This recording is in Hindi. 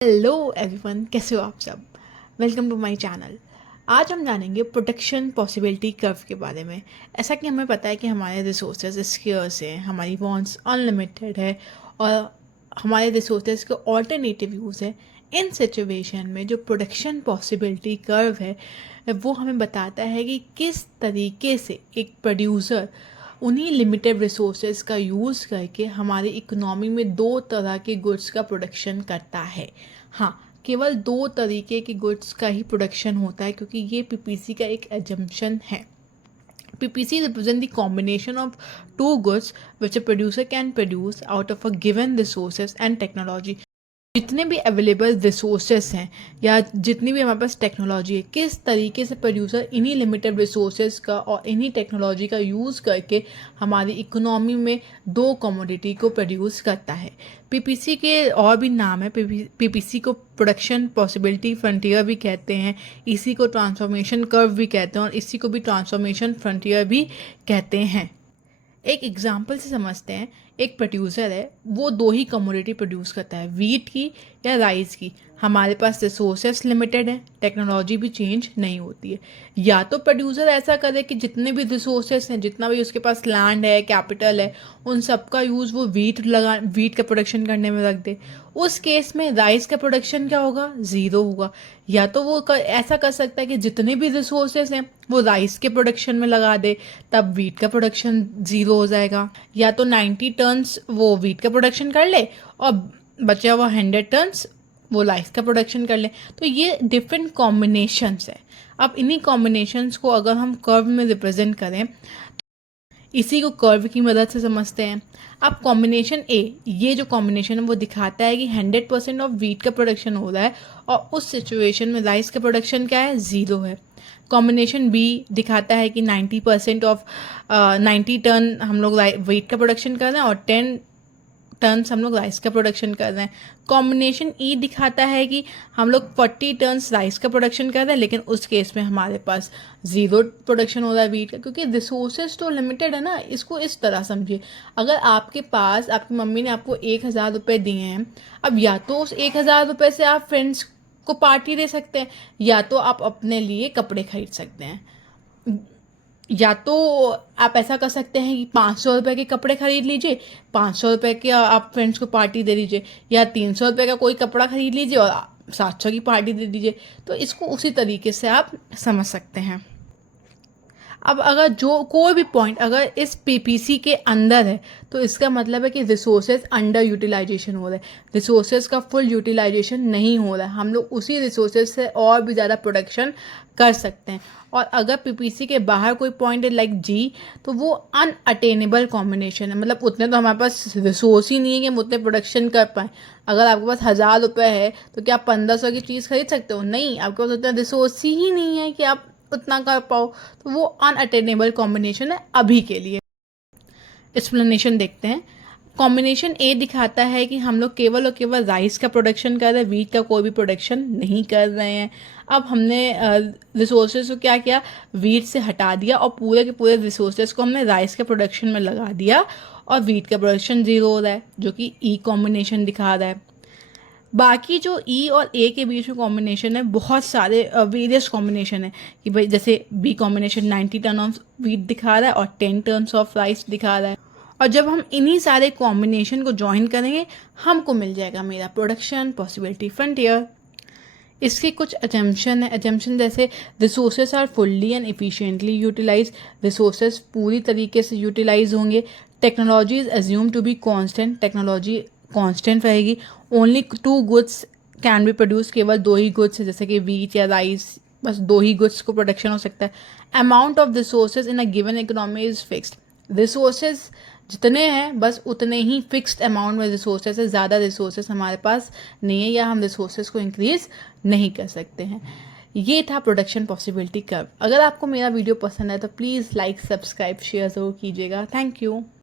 हेलो एवरीवन, कैसे हो आप सब। Welcome to my channel. आज हम जानेंगे प्रोटेक्शन पॉसिबिलिटी कर्व के बारे में। ऐसा कि हमें पता है कि हमारे रिसोर्सेज स्केर्स हैं, हमारी वॉन्ट्स अनलिमिटेड है और हमारे रिसोर्सेज के ऑल्टरनेटिव यूज़ है। इन सिचुएशन में जो प्रोटेक्शन पॉसिबिलिटी कर्व है वो हमें बताता है कि किस तरीके से एक प्रोड्यूसर उन्हीं लिमिटेड रिसोर्सेज का यूज़ करके हमारी इकोनॉमी में दो तरह के गुड्स का प्रोडक्शन करता है। हाँ, केवल दो तरीके के गुड्स का ही प्रोडक्शन होता है, क्योंकि ये पीपीसी का एक एजम्पशन है। PPC represent the combination of two goods which a producer can produce out of a given resources and technology। जितने भी अवेलेबल रिसोर्सेस हैं या जितनी भी हमारे पास टेक्नोलॉजी है, किस तरीके से प्रोड्यूसर इन्हीं लिमिटेड रिसोर्सेज का और इन्हीं टेक्नोलॉजी का यूज़ करके हमारी इकोनॉमी में दो कमोडिटी को प्रोड्यूस करता है। पीपीसी के और भी नाम है। पीपीसी को प्रोडक्शन पॉसिबिलिटी फ्रंटियर भी कहते हैं, इसी को ट्रांसफॉर्मेशन कर्व भी कहते हैं और इसी को भी ट्रांसफॉर्मेशन फ्रंटियर भी कहते हैं। एक एग्जाम्पल से समझते हैं। एक प्रोड्यूसर है, वो दो ही कमोडिटी प्रोड्यूस करता है, वीट की या राइस की। हमारे पास रिसोर्सेस लिमिटेड है, टेक्नोलॉजी भी चेंज नहीं होती है। या तो प्रोड्यूसर ऐसा करे कि जितने भी रिसोर्सेस हैं, जितना भी उसके पास लैंड है, कैपिटल है, उन सब का यूज़ वो वीट का प्रोडक्शन करने में रख दे। उस केस में राइस का प्रोडक्शन क्या होगा? ज़ीरो होगा। या तो वो ऐसा कर सकता है कि जितने भी रिसोर्सेस हैं वो राइस के प्रोडक्शन में लगा दे, तब वीट का प्रोडक्शन ज़ीरो हो जाएगा। या तो 90 टन्स वो वीट का प्रोडक्शन कर ले और बचा हुआ 100 टन्स वो राइस का प्रोडक्शन कर ले। तो ये डिफरेंट कॉम्बिनेशंस है। अब इन्हीं कॉम्बिनेशंस को अगर हम कर्व में रिप्रेजेंट करें, इसी को कर्व की मदद से समझते हैं। अब कॉम्बिनेशन ए, ये जो कॉम्बिनेशन है वो दिखाता है कि 100% ऑफ वीट का प्रोडक्शन हो रहा है और उस सिचुएशन में राइस का प्रोडक्शन क्या है? ज़ीरो है। कॉम्बिनेशन बी दिखाता है कि 90% ऑफ 90 टन हम लोग वीट का प्रोडक्शन कर रहे हैं और 10 टन्स हम लोग राइस का प्रोडक्शन कर रहे हैं। कॉम्बिनेशन ई दिखाता है कि हम लोग 40 टन्स राइस का प्रोडक्शन कर रहे हैं, लेकिन उस केस में हमारे पास ज़ीरो प्रोडक्शन हो रहा है वीट का, क्योंकि रिसोर्सेज तो लिमिटेड है ना। इसको इस तरह समझिए, अगर आपके पास आपकी मम्मी ने आपको 1,000 रुपये दिए हैं, अब या तो उस 1,000 रुपये से आप फ्रेंड्स को पार्टी दे सकते हैं, या तो आप अपने लिए कपड़े खरीद सकते हैं, या तो आप ऐसा कर सकते हैं कि 500 रुपये के कपड़े खरीद लीजिए, 500 रुपये के आप फ्रेंड्स को पार्टी दे दीजिए, या 300 रुपये का कोई कपड़ा खरीद लीजिए और 700 की पार्टी दे दीजिए। तो इसको उसी तरीके से आप समझ सकते हैं। अब अगर जो कोई भी पॉइंट अगर इस पीपीसी के अंदर है, तो इसका मतलब है कि रिसोर्सेज अंडर यूटिलाइजेशन हो रहा है, रिसोर्सेज का फुल यूटिलाइजेशन नहीं हो रहा है। हम लोग उसी रिसोर्सेज से और भी ज़्यादा प्रोडक्शन कर सकते हैं। और अगर पीपीसी के बाहर कोई पॉइंट है लाइक जी, तो वो अनअटेनेबल कॉम्बिनेशन है। मतलब उतने तो हमारे पास रिसोर्स ही नहीं है कि हम उतने प्रोडक्शन कर पाएँ। अगर आपके पास 1,000 रुपये है तो क्या आप 1,500 की चीज़ खरीद सकते हो? नहीं, आपके पास उतना रिसोर्स ही नहीं है कि आप उतना कर पाओ। तो वो अनअटेनेबल कॉम्बिनेशन है अभी के लिए। एक्सप्लेनेशन देखते हैं। कॉम्बिनेशन ए दिखाता है कि हम लोग केवल और केवल राइस का प्रोडक्शन कर रहे हैं, वीट का कोई भी प्रोडक्शन नहीं कर रहे हैं। अब हमने रिसोर्सेज को क्या किया? वीट से हटा दिया और पूरे के पूरे रिसोर्सेज को हमने राइस के प्रोडक्शन में लगा दिया और वीट का प्रोडक्शन ज़ीरो हो रहा है, जो कि ई कॉम्बिनेशन दिखा रहा है। बाकी जो ई और ए के बीच में कॉम्बिनेशन है, बहुत सारे वेरियस कॉम्बिनेशन है कि भाई जैसे B combination 90 ton of wheat दिखा रहा है और 10 टन्स ऑफ राइस दिखा रहा है। और जब हम इन्हीं सारे कॉम्बिनेशन को ज्वाइन करेंगे, हमको मिल जाएगा मेरा प्रोडक्शन पॉसिबिलिटी फ्रंटियर। इसके कुछ एजम्पशन है। एजम्पशन जैसे resources are fully and efficiently utilize, resources पूरी तरीके से यूटिलाइज होंगे। Technology is assume to be constant, technology constant रहेगी। Only 2 goods can be produce, केवल 2 ही गुड्स है जैसे कि वीट या राइस, बस 2 ही गुड्स को प्रोडक्शन हो सकता है। Amount of resources in a given economy is fixed, resources जितने हैं बस उतने ही फिक्स्ड अमाउंट में रिसोर्सेज है, ज़्यादा रिसोर्सेज हमारे पास नहीं है या हम रिसोर्सेज को इंक्रीज नहीं कर सकते हैं। ये था प्रोडक्शन पॉसिबिलिटी कर्व। अगर आपको मेरा वीडियो पसंद है तो प्लीज़ लाइक, सब्सक्राइब, शेयर ज़रूर कीजिएगा। Thank you.